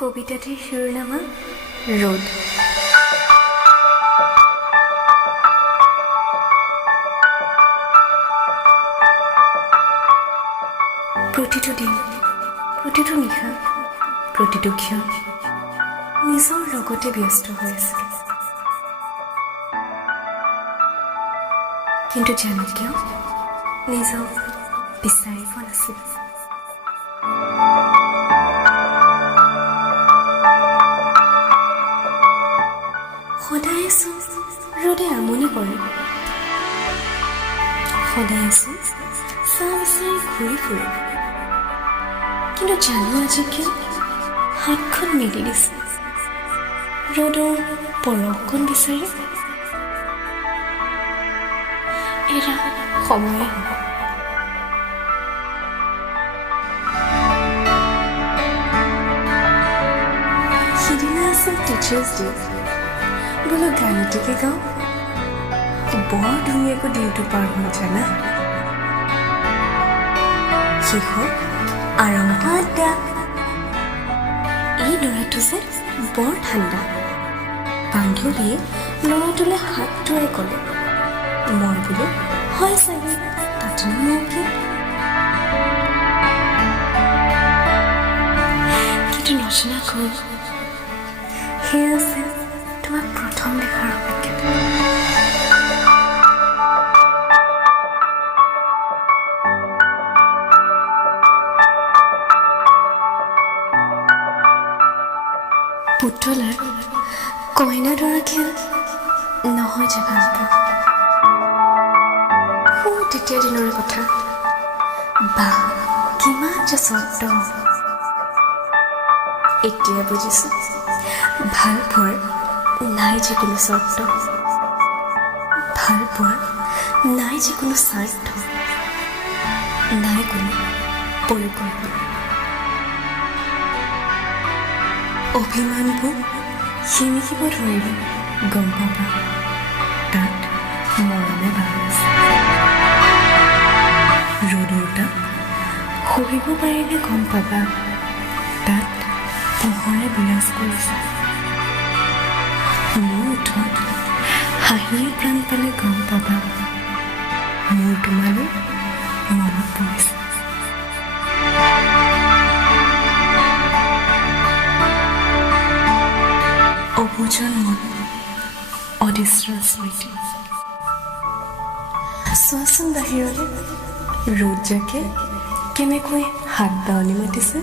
কবিতাটিৰ শিৰোনামা ৰোদ। প্ৰতিটো দিন, প্ৰতিটো নিশা, প্ৰতিটো ক্ষণ নিজৰ লগতে ব্যস্ত হৈ আছিল। কিন্তু জানো কিয় নিজক বিচাৰি পোৱা নাছিল। সদায়চোন ৰ'দে আমনি কৰে, সদায়চোন চাহ বিচাৰি ঘূৰি ফুৰে। কিন্তু জানো আজি কিয় হাতখন মেলি দিছে ৰ'দৰ পৰশকণ বিচাৰি। এৰা সময়ে হ'ব। সিদিনা আছিল টিচাৰ্ছ ডে। বোলো গান এটিকে গাওঁ, বৰ ধুনীয়াকৈ দিনটো পাৰ হ'ল জানা। শেষত আৰম্ভ আড্ডা। এই ল'ৰাটো যে বৰ ঠাণ্ডা। বান্ধৱীয়ে ল'ৰাটোলৈ হাত ধুৱাই ক'লে। মই বোলো হয় চাগে, তাতনো মোৰ কি। কিন্তু নজনাকৈ সেয়া আছে তোমাক প্ৰথম দেখাৰ অপেক্ষাত। পুতলাৰ কইনা দৰা খেল নহয় যে ভাল পোৱা। তেতিয়া দিনৰে কথা। বা কিমান যে চৰ্ত। এতিয়া বুজিছো ভাল পোৱাৰ নাই যিকোনো চৰ্ত, ভাল পোৱাৰ নাই যিকোনো স্বাৰ্থ, নাই কোনো পৰিকল্পনা। অভিমানবোৰ সিমিকিব ধৰিলে গম পাবা তাত মৰমে বাস আছে। ৰ'দৰ তাপ সহিব পাৰিলে গম পাবা তাত পোহৰে বিৰাজ কৰিছে। মোৰ ওঠত হাঁহিয়ে প্ৰাণ পালে গম পাবা মোৰ তোমালৈ মনত পৰিছে। অবুজন মন, অদৃশ্য স্মৃতি। চোৱাচোন বাহিৰলৈ ৰ'দ জাকে কেনেকৈ হাত দাৱনি মাতিছে।